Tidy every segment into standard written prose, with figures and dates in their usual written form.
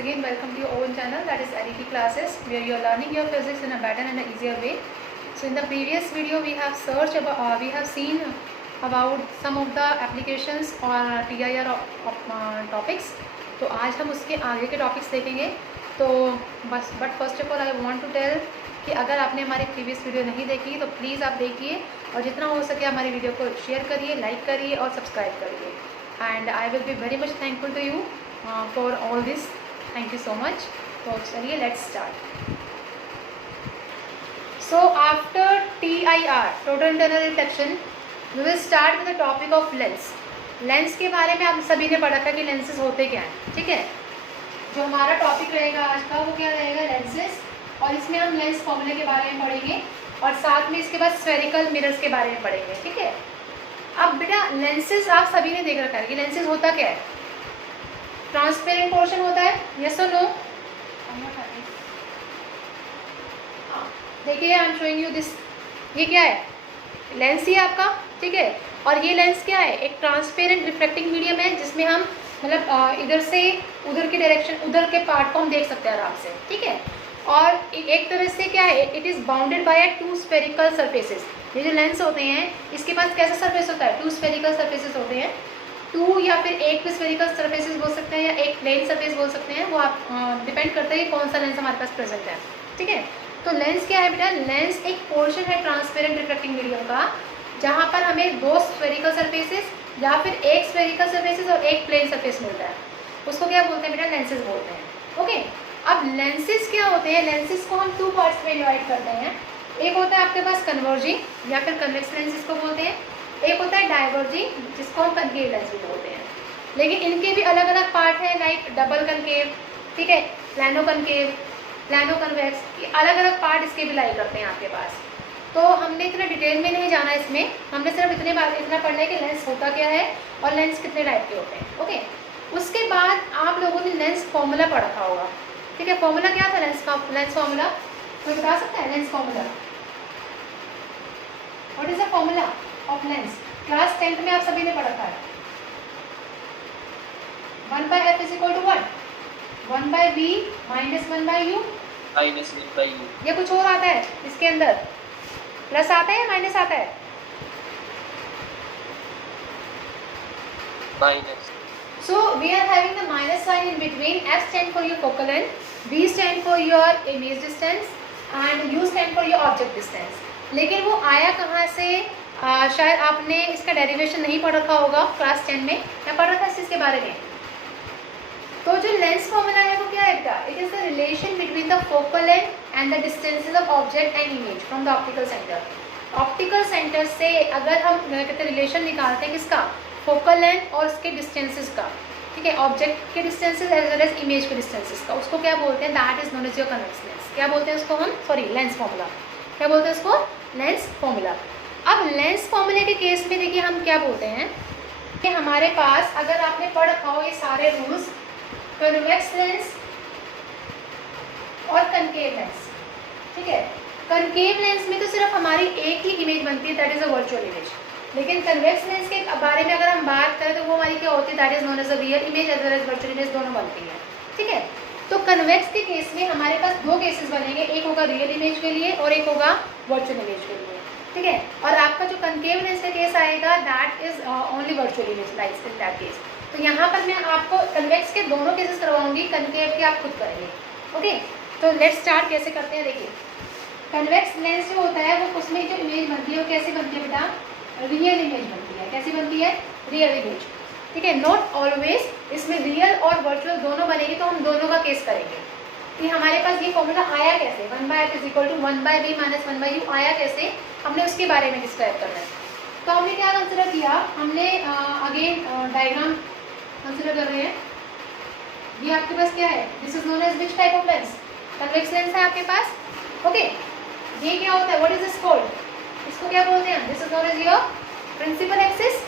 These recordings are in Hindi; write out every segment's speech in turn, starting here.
again welcome to your own channel, that is LET classes, where you are learning your physics in a better and an easier way. So in the previous video we have seen about some of the applications or TIR topics. तो आज हम उसके आगे के टॉपिक्स देखेंगे. तो बस but first of all I want to tell कि अगर आपने हमारी प्रीवियस वीडियो नहीं देखी तो प्लीज़ आप देखिए और जितना हो सके हमारी वीडियो को शेयर करिए, लाइक करिए और सब्सक्राइब करिए. And I will be very much thankful to you for all this. Thank you so much. तो चलिए let's start. So after TIR total internal reflection we will start with the topic of lens. Lens के बारे में आप सभी ने पढ़ा था कि लेंसेज होते क्या हैं. ठीक है, जो हमारा टॉपिक रहेगा आज का वो क्या रहेगा, लेंसेज. और इसमें हम लेंस फॉर्मूले के बारे में पढ़ेंगे और साथ में इसके बाद स्फेरिकल मिरर्स के बारे में पढ़ेंगे. ठीक है, अब बेटा लेंसेज आप सभी ने देख रखा है कि लेंसेज होता क्या है. ट्रांसपेरेंट पोर्शन होता है, यस और नो. देखिए I am showing you this. ये क्या है, लेंस ही है आपका. ठीक है, और ये लेंस क्या है, एक ट्रांसपेरेंट रिफ्लेक्टिंग मीडियम है जिसमें हम मतलब इधर से उधर की डायरेक्शन, उधर के पार्ट को हम देख सकते हैं आराम से. ठीक है, और एक तरह से क्या है, it is bounded by two spherical surfaces. ये जो लेंस होते हैं इसके पास कैसा सरफेस होता है, टू स्फेरिकल सरफेसेस होते हैं. टू या फिर एक भी स्फेरिकल सरफेसेस बोल सकते हैं या एक प्लेन सरफेस बोल सकते हैं, वो आप डिपेंड करता है कि कौन सा लेंस हमारे पास प्रेजेंट है. ठीक है, तो लेंस क्या है बेटा, लेंस एक पोर्शन है ट्रांसपेरेंट रिफ्लेक्टिंग मीडियम का जहाँ पर हमें दो स्फेरिकल सरफेसेस या फिर एक स्फेरिकल सरफेसेस और एक प्लेन सरफेस मिलता है. उसको क्या बोलते हैं बेटा, लेंसेज बोलते हैं. ओके, अब लेंसेज क्या होते हैं, लेंसेज को हम टू पार्ट्स में डिवाइड करते हैं. एक होता है आपके पास कन्वर्जिंग या फिर कन्वेक्स लेंस जिसको बोलते हैं. एक होता है डाइवर्जिंग जिसको हम कनकेव लेंस भी बोलते हैं. लेकिन इनके भी अलग अलग पार्ट हैं, लाइक डबल कनकेव, ठीक है, प्लानो कनकेव, प्लानो कन्वेक्स, ये अलग अलग पार्ट इसके भी लाई करते हैं आपके पास. तो हमने इतना डिटेल में नहीं जाना इसमें, हमने सिर्फ इतना पढ़ना है कि लेंस होता क्या है और लेंस कितने टाइप के होते हैं. ओके, उसके बाद आप लोगों ने लेंस फॉर्मूला पढ़ा था होगा. ठीक है, फॉर्मूला क्या था लेंस का, लेंस फॉर्मूला कोई बता सकता है. Lens formula, what is the formula of lens. Class 10th में आप सभी ने पढ़ा था. 1/f is equal to what, 1/v minus 1/u minus 1/u. या कुछ और आता है इसके अंदर, प्लस आता है या माइनस आता है. Minus. So we are having the minus sign in between. F stand for your focal length, V stand for your image distance and U stand for your object distance. लेकिन वो आया कहाँ से, शायद आपने इसका डेरिवेशन नहीं पढ़ रखा होगा क्लास 10 में, या पढ़ रखा है इस चीज़ के बारे में. तो जो लेंस फॉर्मूला है वो क्या है बेटा, it is the relation between the focal length and the distances of object and image from the optical centre. Optical centre से अगर हम कहते हैं रिलेशन निकालते हैं किसका, फोकल लेंथ और उसके डिस्टेंसेस का. ठीक है, ऑब्जेक्ट के distances as well as image के डिस्टेंसेस का, उसको क्या बोलते हैं, that is known as your convex lens. क्या बोलते हैं उसको हम, सॉरी लेंस फॉर्मूला. क्या बोलते हैं उसको, लेंस फॉर्मूला. अब लेंस फॉर्मूले के केस में देखिए हम क्या बोलते हैं कि हमारे पास अगर आपने पढ़ रखा हो ये सारे रूल्स, कन्वेक्स लेंस और कनकेव लेंस. ठीक है, कनकेव लेंस में तो सिर्फ हमारी एक ही इमेज बनती है, that is a virtual image. लेकिन कन्वेक्स लेंस के बारे में अगर हम बात करें तो वो हमारी क्या होती है, that is known as a real image as well as virtual image, दोनों बनती है. ठीक है, तो कन्वेक्स के केस में हमारे पास दो केसेस बनेंगे, एक होगा रियल इमेज के लिए और एक होगा वर्चुअल इमेज के लिए. ठीक है, और आपका जो कनकेव लेंस का केस आएगा that is only virtual image like in that case. तो यहाँ पर मैं आपको कन्वेक्स के दोनों केसेस करवाऊंगी, कनकेव के आप खुद करेंगे. ओके, तो लेट्स स्टार्ट. कैसे करते हैं देखिए. कन्वेक्स लेंस जो होता है वो उसमें जो इमेज बनती है वो कैसी बनती है बेटा, रियल इमेज बनती है. कैसी बनती है, रियल इमेज. ठीक है, नॉट ऑलवेज, इसमें रियल और वर्चुअल दोनों बनेगी, तो हम दोनों का केस करेंगे. कि हमारे पास ये फॉर्मूला आया कैसे, 1/f is equal to 1/v minus 1/u आया कैसे, हमने उसके बारे में डिस्क्राइब करना है. तो हमने क्या कंसिडर किया, हमने अगेन डायग्राम कंसिडर कर रहे हैं. ये आपके पास क्या है, this is known as which type of lens, convex lens है आपके पास. ओके, ये क्या होता है, व्हाट इज दिस कॉल्ड, इसको क्या बोलते हैं, this is known as your principal axis.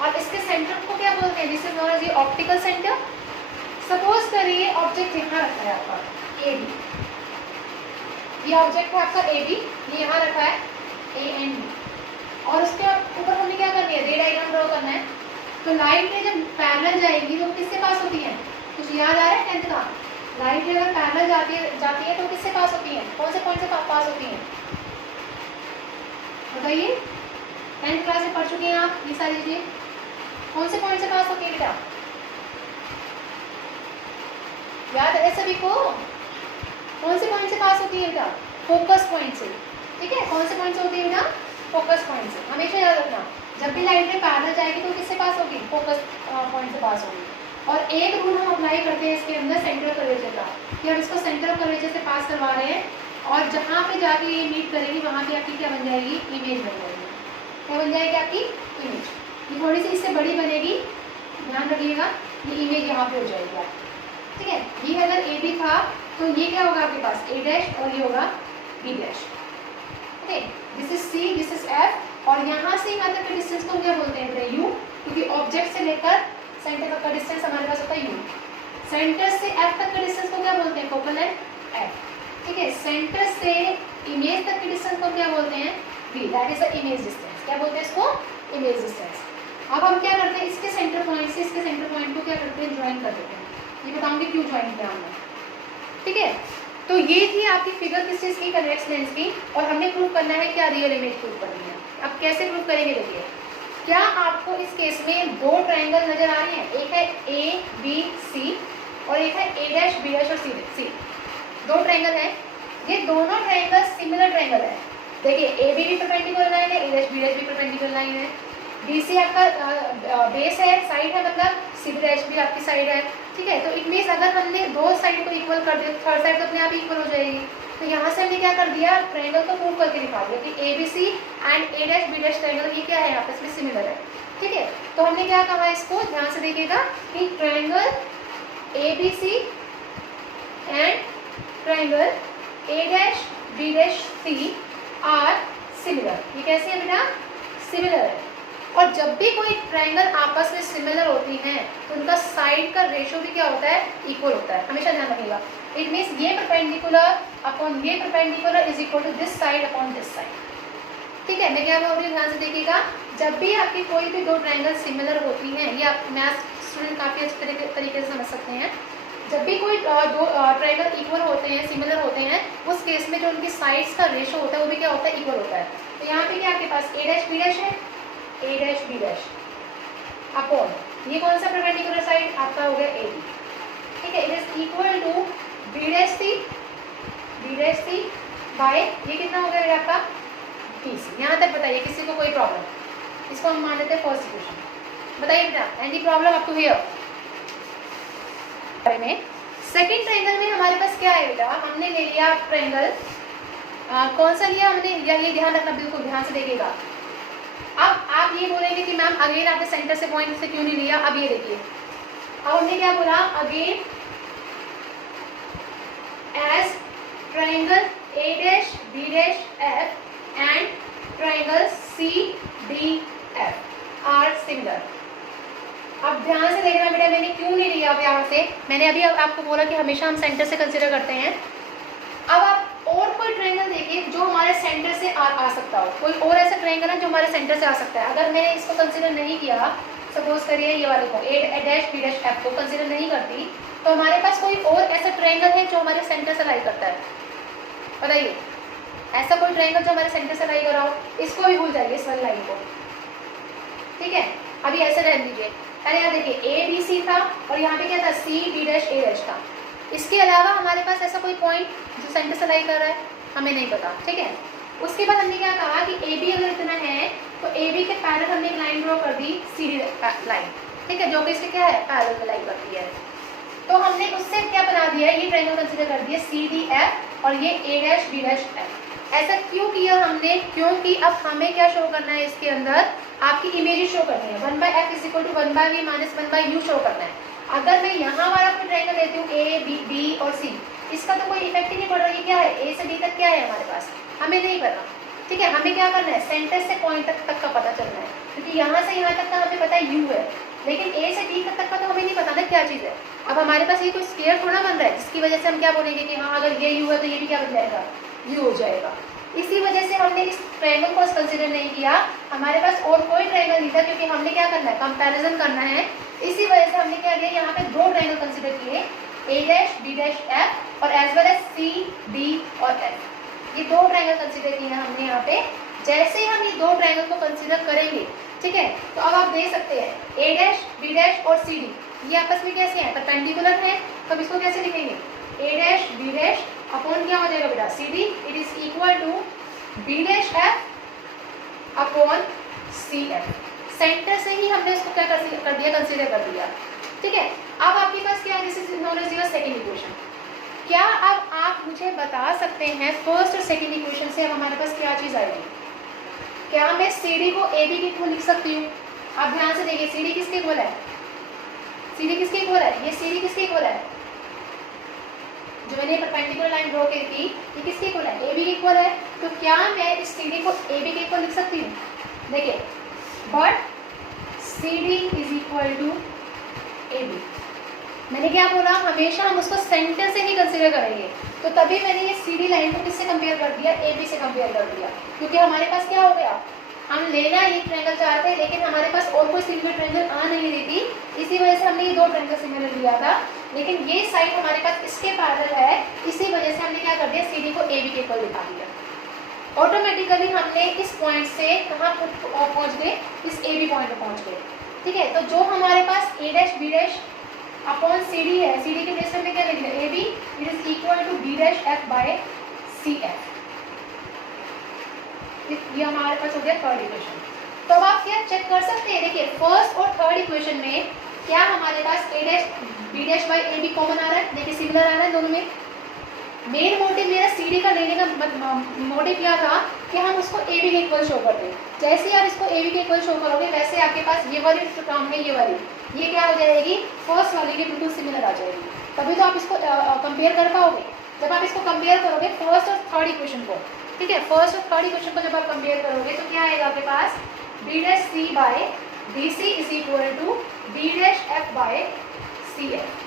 और इसके सेंटर को क्या बोलते हैं, this is known as your optical centre. Suppose करिए ऑब्जेक्ट यहाँ रखा है आपका ए बी, ये ऑब्जेक्ट है आपका ए बी, ये यहाँ रखा है ए एंड बी, और उसके ऊपर हमने क्या करनी है, रे डायग्राम ड्रॉ करना है. तो लाइट में जब पैरेलल जाएगी तो किसके पास होती है, कुछ याद आ रहा है 10th का, लाइट रे अगर पैरेलल जाती है तो किससे पास होती है, कौन से पॉइंट से पास होती है बताइए। 10th क्लास में पढ़ चुके हैं आप ये सारी चीजें, कौन से पॉइंट से पास होती है बेटा, याद है सभी को, कौन से पॉइंट से पास होती है बेटा, फोकस पॉइंट से। ठीक है, कौन से पॉइंट से होती है बेटा, फोकस पॉइंट से। हमेशा याद रखना, जब भी लाइट रे पैरेलल जाएगी तो किससे पास होगी, फोकस पॉइंट से पास होगी। और एक रूल हम अप्लाई करते हैं इसके अंदर सेंटर कर्वेचर का, कि हम इसको सेंटर कर्वेचर से पास करवा रहे हैं और जहाँ पे जाके ये मीट करेगी वहाँ पे आपकी क्या बन जाएगी, इमेज बन जाएगी। क्या बन जाएगी आपकी इमेज, ये थोड़ी सी इससे बड़ी बनेगी, ध्यान रखिएगा, ये इमेज यहाँ पे हो जाएगी आपकी। ठीक है, ये अगर ए बी था तो ये क्या होगा आपके पास, ए डैश और ये होगा B dash. Okay, this is C, this is F, और यहाँ से यहाँ तक के डिस्टेंस को क्या बोलते हैं बेटा, यू, क्योंकि ऑब्जेक्ट से लेकर सेंटर तक का डिस्टेंस हमारे पास होता है यू। सेंटर से एफ तक के डिस्टेंस को क्या बोलते हैं, फोकल लेंथ एफ। ठीक है, सेंटर से इमेज तक के डिस्टेंस को क्या बोलते हैं, V, that is the image distance. क्या बोलते हैं इसको, इमेज डिस्टेंस। अब हम क्या करते हैं, इसके सेंटर पॉइंट से इसके सेंटर पॉइंट को क्या करते हैं, ज्वाइन कर देते हैं। ये बताऊंगी क्यों ज्वाइन किया हमने। ठीक है, तो ये थी आपकी फिगर किस चीज़ की, कन्वेक्स लेंस की, और हमने प्रूव करना है क्या, रियल इमेज प्रूव करनी है। अब कैसे प्रूव करेंगे देखिए, क्या आपको इस केस में दो ट्रायंगल नजर आ रहे हैं, एक है ए बी सी और एक है ए डैश बी डैश और सी। दो ट्रायंगल है, ये दोनों ट्रायंगल सिमिलर ट्रायंगल है। देखिए ए बी भी परपेंडिकुलर लाइन है, ए डैश बी डैश भी परपेंडिकुलर लाइन है, बी सी आपका बेस है, साइड है, मतलब सी बी डैश भी आपकी साइड है। ठीक है, तो इट मीन्स अगर हमने दो साइड को इक्वल कर दिया, थर्ड साइड तो अपने आप इक्वल हो जाएगी। तो यहाँ से हमने क्या कर दिया, ट्रायंगल को प्रूव करके दिखा दिया कि A B C and A dash B dash triangle ये क्या है, आपस में सिमिलर है। ठीक है, तो हमने क्या कहा इसको, ध्यान से देखिएगा कि triangle A B C and triangle A dash B dash C are similar. ये कैसे है बेटा, सिमिलर है। और जब भी कोई ट्रायंगल आपस में सिमिलर होती हैं तो उनका साइड का रेशियो भी क्या होता है, इक्वल होता है। हमेशा ध्यान रखिएगा, इट मीन्स ये परपेंडिकुलर अपॉन ये perpendicular is equal to this side upon this side. ठीक है, मैं क्या बोल रही हूँ, ध्यान से देखिएगा, जब भी आपकी कोई भी दो ट्रायंगल सिमिलर होती हैं, ये आप मैथ स्टूडेंट काफ़ी अच्छे तरीके से समझ सकते हैं, जब भी कोई दो ट्रायंगल इक्वल होते हैं, सिमिलर होते हैं, उस केस में जो उनकी साइड्स का रेशियो होता है वो भी क्या होता है, इक्वल होता है। तो यहाँ पे क्या आपके पास ए डैश बी डैश है, ए डैश बी डैश अपॉन ये कौन सा परपेंडिकुलर साइड आपका हो गया ए बी। ठीक है, it is equal to B dash C by ये कितना हो गया आपका बी सी। यहाँ तक बताइए, किसी को कोई प्रॉब्लम, इसको हम मान लेते हैं फर्स्ट इक्वेशन। बताइए बेटा, any problem up to here. में सेकंड ट्रायंगल में हमारे पास क्या है बेटा, हमने ले लिया ट्रायंगल, कौन सा लिया हमने, या ये ध्यान रखना, बिल्कुल ध्यान से देखिएगा। अब आप ये बोलेंगे कि मैम अगेन आपने सेंटर से पॉइंट से क्यों नहीं लिया। अब ये देखिए, अब हमने क्या बोला, again as triangle A dash B dash F and triangle C D F are similar. अब ध्यान से देखना बेटा, मैंने क्यों नहीं लिया अब यहाँ से, मैंने अभी आपको बोला कि हमेशा हम सेंटर से कंसिडर करते हैं। अब आप और कोई ट्रायंगल देखिए जो हमारे सेंटर से आ सकता हो, कोई और ऐसा ट्रायंगल है जो हमारे सेंटर से आ सकता है। अगर मैंने इसको कंसिडर नहीं किया, सपोज करिए ये वाले को ए डैश बी डैश एफ को कंसिडर नहीं करती, तो हमारे पास कोई और ऐसा ट्रायंगल है जो हमारे सेंटर से लाई करता है, बताइए ऐसा कोई ट्रायंगल जो हमारे सेंटर से लाई कर रहा हो, इसको भी भूल जाइए, इस वाली लाइन को। ठीक है, अभी ऐसे रहने दीजिए। अरे यहाँ देखिए ए बी सी था और यहाँ पे क्या था, सी डी डैश ए डैश था। इसके अलावा हमारे पास ऐसा कोई पॉइंट जो सेंटर से लाई कर रहा है, हमें नहीं पता। ठीक है, उसके बाद हमने क्या कहा कि ए बी अगर इतना है तो ए बी के पैरेलल हमने एक लाइन ड्रॉ कर दी, सी डी लाइन। ठीक है, जो कि इसके क्या है, पैरेलल में लाई करती है। तो हमने उससे क्या बना दिया, ये ट्रायंगल कंसिडर कर दिया सी डी एफ और ये ए डैश बी डैश एफ। ऐसा क्यों किया हमने, क्योंकि अब हमें क्या शो करना है, इसके अंदर आपकी इमेजेस शो करनी है। 1/f is equal to 1/v minus 1/u show करना है। अगर मैं यहाँ वाला कोई ट्रायंगल लेती हूँ ए बी और सी, इसका तो कोई इफेक्ट ही नहीं पड़ रहा। ये क्या है, ए से बी तक क्या है हमारे पास, हमें नहीं करना। ठीक है, हमें क्या करना है, सेंटर से पॉइंट तक का पता चलना है, क्योंकि यहाँ से यहाँ तक का हमें पता है यू है, लेकिन ए से बी तक का तो हमें नहीं पता ना क्या चीज़ है। अब हमारे पास ये कोई स्केयर थोड़ा बन रहा है जिसकी वजह से हम क्या बोलेंगे कि हाँ अगर ये यू है तो ये भी क्या बन जाएगा, यू हो जाएगा। इसी वजह से हमने इस ट्रायंगल को कंसीडर नहीं किया। हमारे पास और कोई ट्रायंगल नहीं था, क्योंकि हमने क्या करना है, कंपैरिजन करना है। इसी वजह से हमने क्या किया, यहाँ पे दो ट्रायंगल कंसीडर किए, A dash B dash F और as well as C D और एफ। ये दो ट्रायंगल कंसीडर किए हैं हमने यहाँ पे। जैसे ही हम ये दो ट्रायंगल को कंसीडर करेंगे, ठीक है, तो अब आप देख सकते हैं ए डैश बी डैश और सी डी ये आपस में कैसे हैं, परपेंडिकुलर हैं। तो अब इसको कैसे लिखेंगे, A dash B dash upon क्या हो जाएगा बेटा C D, it is equal to B dash F upon C F. Centre से ही हमने इसको क्या कर दिया, कंसीडर कर दिया, ठीक है। अब आपके पास क्या है, this is known as your second equation. क्या अब आप मुझे बता सकते हैं फर्स्ट और सेकंड इक्वेशन से अब हमारे पास क्या चीज़ आएगी, क्या मैं सी डी को ए बी के इक्वल लिख सकती हूँ। आप ध्यान से देखिए सी डी किसके इक्वल है, सी डी किसके इक्वल है, ये सी डी किसके इक्वल है, जो मैंने परपेंडिकुलर लाइन ड्रॉ की थी ये किसके इक्वल है, ए बी के इक्वल है। तो क्या मैं इस सी डी को ए बी के इक्वल लिख सकती हूँ, देखिए but C D is equal to A B. मैंने क्या बोला, हमेशा हम उसको सेंटर से ही कंसीडर करेंगे। तो तभी मैंने ये सी डी लाइन को किससे कंपेयर कर दिया, ए बी से कंपेयर कर दिया, क्योंकि हमारे पास क्या हो गया, हम लेना ये ट्रायंगल चाहते हैं लेकिन हमारे पास और कोई सिमिलर ट्रायंगल आ नहीं रही थी, इसी वजह से हमने ये दो ट्रायंगल सिमिलर लिया था। लेकिन ये साइड हमारे पास इसके पैरेलल है, इसी वजह से हमने क्या कर दिया, सी डी को ए बी के इक्वल दिखा दिया। ऑटोमेटिकली हमने इस पॉइंट से कहाँ पहुँच गए, इस ए बी पॉइंट पर पहुँच गए, ठीक है। तो जो हमारे पास A dash B dash upon C D है, सी डी के प्लेस में क्या लिख दिया, A B it is equal to B dash F by C F. ये हमारे पास हो गया थर्ड इक्वेशन। तो अब आप क्या चेक कर सकते हैं, देखिए फर्स्ट और थर्ड इक्वेशन में क्या हमारे पास A dash B dash by A B common आ रहा है, देखिए सिमिलर आ रहा है दोनों में। मेन मोटिव मेरा सी डी का लेने का मोटिव क्या था कि हम उसको ए बी के इक्वल शो कर दें। जैसे ही आप इसको ए बी के इक्वल शो करोगे वैसे आपके पास ये वाली टर्म है, ये वाली ये क्या हो जाएगी, फर्स्ट वाली के बिल्कुल सिमिलर आ जाएगी। तभी तो आप इसको कंपेयर कर पाओगे। जब आप इसको कंपेयर करोगे फर्स्ट और थर्ड इक्वेशन को, ठीक है, फर्स्ट और थर्ड इक्वेशन को जब आप कंपेयर करोगे तो क्या आएगा आपके पास, B dash C by B C is equal to B dash F by C F,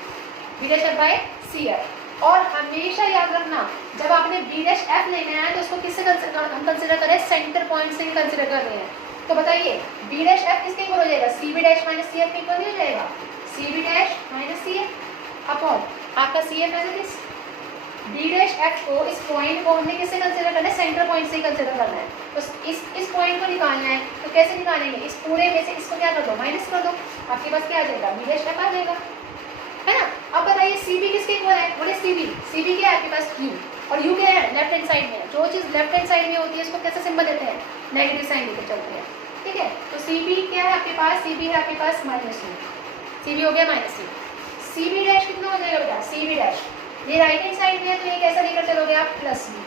B dash F by C F. और हमेशा याद रखना जब आपने बी डैश एफ लेना है तो उसको किससे हम कंसिडर करें, सेंटर पॉइंट से ही कंसिडर कर रहे हैं। तो बताइए बी डैश एफ किसके इक्वल हो जाएगा, C B dash minus C F के इक्वल हो जाएगा, C B dash minus C F upon आपका C F as it is. B dash F को, इस पॉइंट को हमने किससे कंसिडर करना है, सेंटर पॉइंट से ही कंसिडर करना है। तो इस पॉइंट को निकालना है, तो कैसे निकालेंगे, इस पूरे में से इसको क्या कर दो, माइनस कर दो, आपके पास क्या आ जाएगा, बी डैश एफ आ जाएगा, है ना। अब बताइए सी बी किसके इक्वल है, बोले सी बी क्या है आपके पास, यू, और यू क्या है, लेफ्ट हैंड साइड में। जो चीज़ लेफ्ट हैंड साइड में होती है उसको कैसे सिंबल देते हैं, नेगेटिव साइन लेकर चलते हैं, ठीक है। तो सी बी क्या है आपके पास, सी बी है आपके पास माइनस यू, सी बी हो गया minus U. C B dash कितना हो जाएगा बेटा, सी बी डैश ये राइट हैंड साइड में है तो ये कैसा लेकर चलोगे आप, प्लस बी,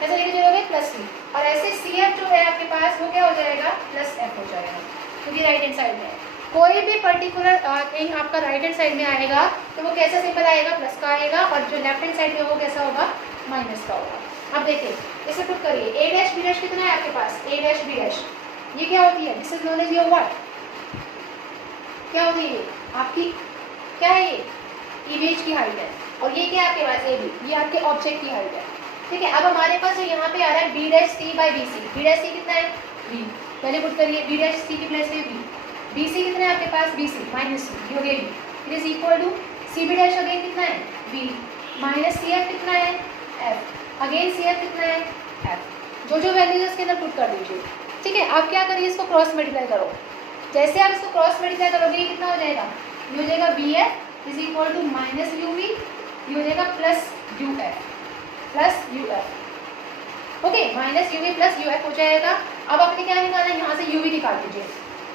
कैसे लेकर चलोगे, प्लस बी। और ऐसे सी एफ जो है आपके पास वो क्या हो जाएगा, प्लस एफ हो जाएगा, क्योंकि राइट हैंड साइड में है। कोई भी पर्टिकुलर थिंग आपका राइट हैंड साइड में आएगा तो वो कैसा सिंबल आएगा, प्लस का आएगा, और जो लेफ्ट हैंड साइड में वो कैसा होगा, माइनस का होगा। अब देखिए इसे पुट करिए, ए डैश बी डैश कितना है आपके पास, ए डैश बी डैश ये क्या होती है, this is known as your what, क्या होती है आपकी, क्या है ये, इमेज की हाइट है, और ये क्या है आपके पास, ए बी, ये आपके ऑब्जेक्ट की हाइट है, ठीक है। अब हमारे पास जो यहाँ पे आ रहा है B dash C by B C, B dash C कितना है, बी, पहले पुट करिए, बी डैश सी की प्लेस में बी, बी सी कितना है आपके पास, बी सी माइनस सी, हो गया B, it is equal to C B dash again कितना है, बी, माइनस सी एफ कितना है, एफ, अगेन सी एफ कितना है, एफ। जो जो वैल्यूज इसके अंदर पुट कर दीजिए, ठीक है। आप क्या करिए, इसको क्रॉस मल्टीप्लाई करो। जैसे आप इसको क्रॉस मल्टीप्लाई करोगे ये कितना हो जाएगा, ये हो जाएगा B F is equal to minus U V, ये हो जाएगा plus U F, plus U F, okay, minus U V plus U F हो जाएगा। अब आपने क्या निकालना है, यहाँ से यू वी निकाल दीजिए,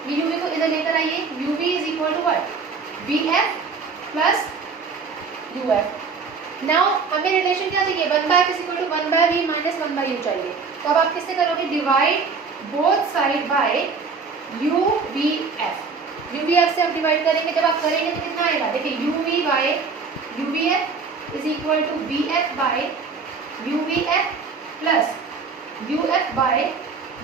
ये यू वी को इधर लेकर आइए, U V is equal to what, B F plus U F. Now हमें रिलेशन क्या चाहिए, 1/f is equal to 1/v minus 1/u चाहिए। तो अब आप किससे करोगे, divide both side by U V F, U V F से आप डिवाइड करेंगे। जब आप करेंगे तो कितना आएगा, देखिए U V by U V F is equal to B F by U V F plus U F by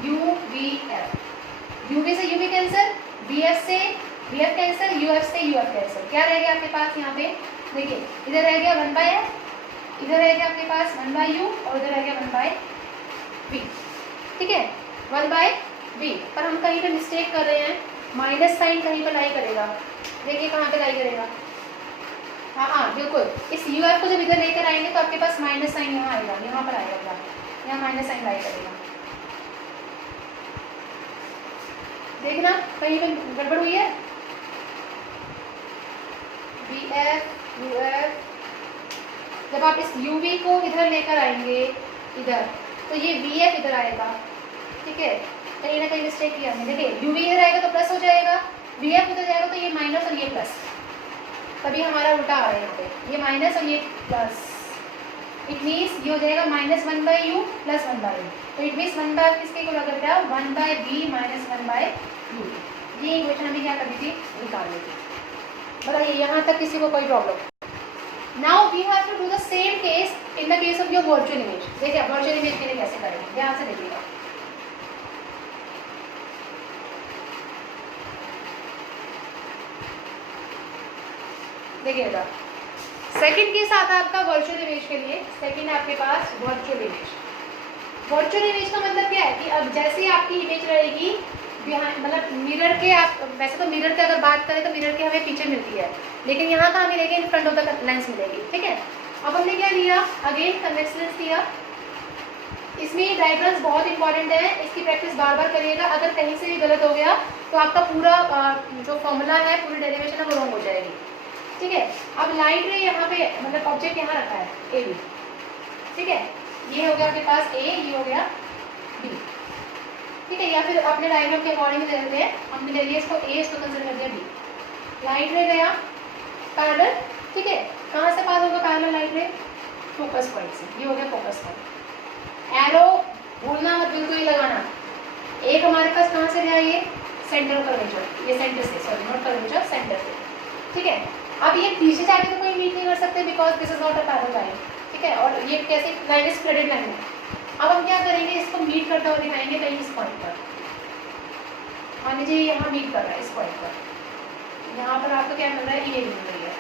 U V F. U V से U V cancel, B F से B F cancel, U F से यू एफ कैंसिल, क्या रह गया आपके पास यहाँ पे, देखिए इधर रह गया 1/f, इधर रह गया आपके पास 1/u, और इधर रह गया 1/v, ठीक है, 1/v। पर हम कहीं पे मिस्टेक कर रहे हैं, माइनस साइन कहीं पर लाई करेगा, देखिए कहाँ पे लाई करेगा, हाँ हाँ बिल्कुल, इस यू एफ को जब इधर लेकर आएंगे तो आपके पास माइनस साइन यहाँ आएगा, यहाँ पर आएगा, यहाँ माइनस साइन लाई करेगा। देखना कहीं पे गड़बड़ हुई है। वी एफ यू एफ, जब आप इस यू वी को इधर लेकर आएंगे इधर, तो ये वी एफ इधर आएगा, ठीक है। कहीं ना कहीं मिस्टेक किया हमने, देखिए यू वी इधर आएगा तो प्लस हो जाएगा, वी एफ उधर जाएगा तो ये माइनस और ये प्लस, तभी हमारा उल्टा आ रहा है यहाँ पे, ये माइनस और ये प्लस। इट मीन्स ये हो जाएगा minus one by U plus one by U, तो इट मीन्स वन बाय किसके को लगा था, one by B minus one by U. ये इक्वेशन हमें क्या करनी थी, निकालनी थी। बताइए यहाँ तक किसी को कोई problem. Now we have to do the same case in the case of your virtual image. देखिए वर्चुअल इमेज के लिए कैसे करेंगे, यहाँ से देखिएगा। देखिएगा सेकंड केस आता है आपका वर्चुअल इमेज के लिए। सेकंड आपके पास वर्चुअल इमेज। वर्चुअल इमेज का मतलब क्या है कि अब जैसे आपकी इमेज रहेगी बिहाइंड, मतलब मिरर के, आप वैसे तो मिरर की अगर बात करें तो मिरर के हमें पीछे मिलती है, लेकिन यहाँ कहाँ मिलेगी, in front of the lens मिलेगी, ठीक है। अब हमने क्या लिया, अगेन कन्वेक्स लेंस लिया। इसमें डायग्राम्स बहुत इंपॉर्टेंट है, इसकी प्रैक्टिस बार बार करिएगा। अगर कहीं से भी गलत हो गया तो आपका पूरा जो फॉर्मूला है, पूरी डेरिवेशन है वो रॉन्ग हो जाएगी, ठीक है। अब लाइट रे यहाँ पे, मतलब ऑब्जेक्ट यहाँ रखा है ए बी, ठीक है। ये हो गया आपके पास ए, ये हो गया बी, ठीक है। या फिर अपने डायग्राम के अकॉर्डिंग ले लेते हैं, हमने ले लिया इसको ए, इसको कंसिडर कर दिया बी। लाइट रे गया पैरेलल, ठीक है। कहाँ से पास होगा पैरेलल लाइट रे, फोकस पॉइंट से, ये हो गया फोकस पॉइंट। एरो भूलना मत, बिल्कुल ही लगाना। एक हमारे पास कहाँ से गया, ये सेंटर कर्वेचर, ये सेंटर से, सॉरी नॉट कर्वेचर, सेंटर से, ठीक है। अब ये पीछे जाके तो कोई मीट नहीं कर सकते because this is not a parallel line, ठीक है। और ये कैसे लाइन इज स्प्रेडेड लाइन है। अब हम क्या करेंगे, इसको मीट करता हुआ दिखाएंगे कहीं इस पॉइंट पर। मान लीजिए यहाँ मीट कर रहा है इस पॉइंट पर, यहाँ पर आपको क्या मिल रहा है, ए बी मिल रही है,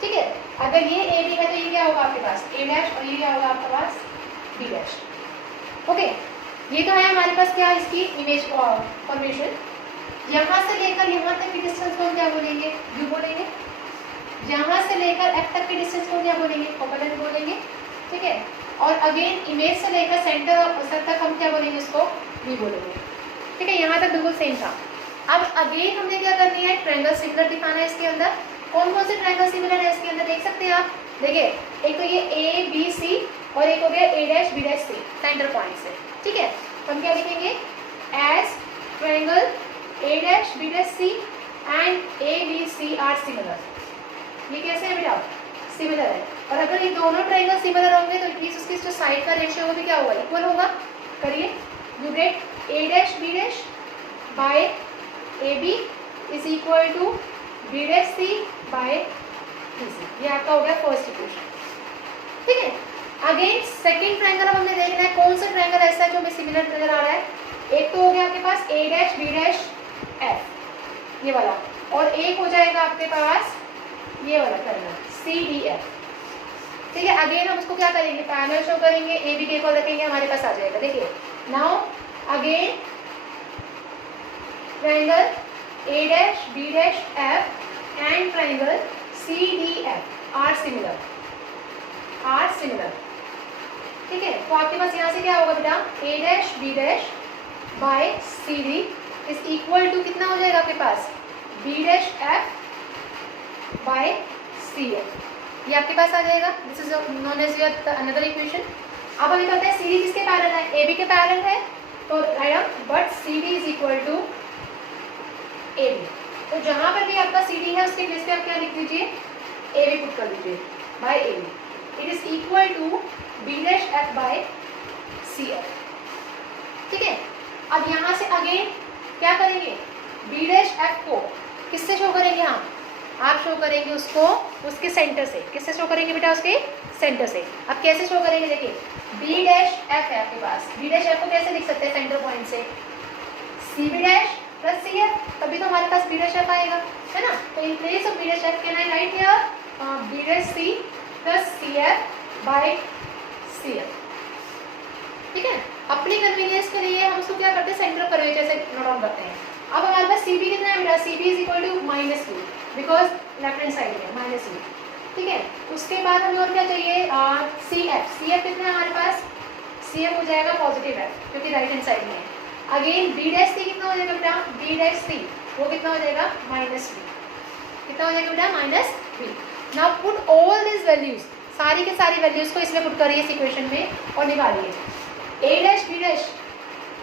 ठीक है। अगर ये ए बी है तो ये क्या होगा आपके पास ए डैश, और ये क्या होगा आपके पास बी डैश, ओके। ये तो है हमारे पास क्या, इसकी इमेज फॉर्मेशन। यहाँ से लेकर यहाँ तक की डिस्टेंस को हम क्या बोलेंगे, यू बोलेंगे। यहाँ से लेकर एफ तक की डिस्टेंस को क्या बोलेंगे, फोकल लेंथ बोलेंगे, ठीक है। और अगेन इमेज से लेकर सेंटर और सर तक हम क्या बोलेंगे, इसको वी बोलेंगे, ठीक है। यहाँ तक बिल्कुल सेम था। अब अगेन हमने क्या करनी है, ट्रायंगल सिमिलर दिखाना है इसके अंदर। कौन कौन से ट्रायंगल सिमिलर है इसके अंदर, देख सकते हैं आप। देखिए एक तो ये ए बी सी, और एक हो गया A dash B dash C, centre point से, ठीक है। तो हम क्या लिखेंगे, as triangle A dash B dash C and A B C are similar. ये कैसे है बेटा, सिमिलर है। और अगर ये दोनों ट्रायंगल सिमिलर होंगे तो इट उसकी जो साइड का रेशियो वो भी क्या होगा, इक्वल होगा। करिए, you get A dash B dash by A B is equal to B dash C by B C. ये आपका हो गया फर्स्ट इक्वेशन, ठीक है। अगेन सेकंड ट्रायंगल अब हमने देखना है कौन सा ट्रायंगल ऐसा है जो हमें सिमिलर नजर आ रहा है। एक तो हो गया आपके पास A dash B dash F, ये वाला, और एक हो जाएगा आपके पास ये वाला ट्रायंगल सी डी एफ, ठीक है। अगेन हम उसको क्या करेंगे, पैरेलल शो करेंगे, ए बी के को रखेंगे, हमारे पास आ जाएगा। देखिए now again triangle A dash B dash F and triangle C D F are similar, ठीक है। तो आपके पास यहाँ से क्या होगा बेटा, A dash B dash by C D is equal to कितना हो जाएगा आपके पास, B dash F by C F. ये आपके पास आ जाएगा, this is known as your another equation. अब हमें पता है सी डी किसके पैरेलल है, ए बी के पैरेलल है, तो right, but C D is equal to A B. तो जहाँ पर भी आपका सी डी है उसके प्लेस पे आप क्या लिख दीजिए, ए बी पुट कर दीजिए by A B. It is equal to B dash F by C F, ठीक है। अब यहाँ से अगेन क्या करेंगे, बी डैश एफ को किससे शो करेंगे हम, आप शो करेंगे उसको उसके सेंटर से। किससे शो करेंगे बेटा, उसके सेंटर से। अब कैसे शो करेंगे, देखिए बी डैश एफ है आपके पास, बी डैश एफ को कैसे लिख सकते हैं सेंटर पॉइंट से, C B dash plus C F, तभी तो हमारे पास बी डैश एफ आएगा, है ना। तो in place of B dash F can I write here B dash C plus C F by C F, ठीक है। अपनी कन्वीनियंस के लिए हम उसको क्या करते हैं, सेंटर कर्वेचर से नोट डाउन करते हैं। अब हमारे पास सी बी कितना है बेटा, C B is equal to minus U, because left hand side है माइनस यू, ठीक है। उसके बाद हमें और क्या चाहिए, सी एफ कितना है हमारे पास, सी एफ हो जाएगा पॉजिटिव एफ क्योंकि राइट हैंड साइड में है। अगेन बी डैश सी कितना हो जाएगा बेटा, बी डैश सी वो कितना हो जाएगा माइनस बी, कितना हो जाएगा बेटा minus B. Now put all this values, सारी के सारी वैल्यूज को इसमें पुट करिए इस इक्वेशन में और निकालिए। ए डैश बी डैश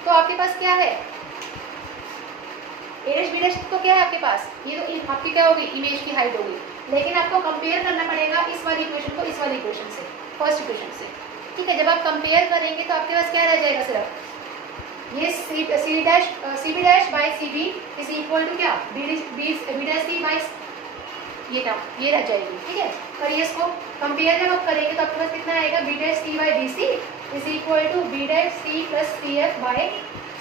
तो आपके पास क्या है, ए डैश बी डैश तो क्या है आपके पास, ये तो आपकी क्या होगी इमेज की हाइट होगी, लेकिन आपको कंपेयर करना पड़ेगा इस वाली इक्वेशन को इस वाली इक्वेशन से, फर्स्ट इक्वेशन से, ठीक है। जब आप कंपेयर करेंगे तो आपके पास क्या रह जाएगा, सिर्फ ये C B dash by C B is equal to क्या, बी डैश सी बाई ये रह जाएगी, ठीक है। और ये इसको कंपेयर जब आप करेंगे तो आपके पास कितना आएगा, B dash C by B C is equal to B dash C plus C F by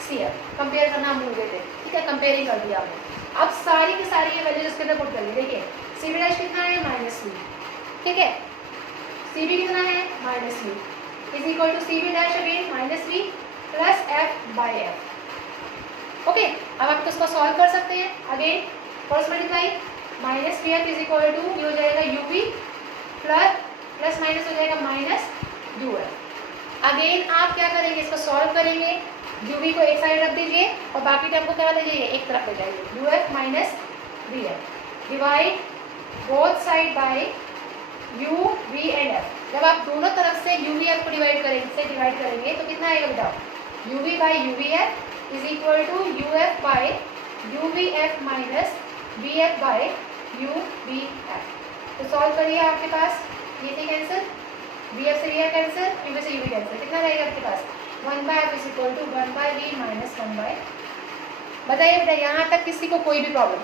C F. Compare करना हम भूल गए थे, ठीक है, कंपेयरिंग कर दिया आपने। अब सारी की सारी ये वैल्यूज इसके अंदर पुट करिए। देखिए सी बी डैश कितना है माइनस बी, ठीक है, सी बी कितना है minus B is equal to C B dash again minus B plus F by F. Okay, अब आप इसको सॉल्व कर सकते हैं। Again first multiply minus B F is equal to ये हो जाएगा यू बी प्लस माइनस हो जाएगा माइनस यू एफ। अगेन आप क्या करेंगे, इसको सॉल्व करेंगे, यू बी को एक साइड रख दीजिए और बाकी टर्म को क्या ले जाइए एक तरफ ले जाइए, U F minus B F divide both side by U V and F. जब आप दोनों तरफ से यू वी एफ को डिवाइड करेंगे तो कितना आएगा बेटा, U V by U V F is equal to U F by U V F minus B F by U V F. तो सॉल्व करिए, आपके पास ये थी कैंसर, बी एफ से B F cancel, U V से यू वी कैंसर, कितना रहेगा आपके पास 1 by F is equal to 1 by V minus 1 by. बताइए बेटा यहाँ तक किसी को कोई भी प्रॉब्लम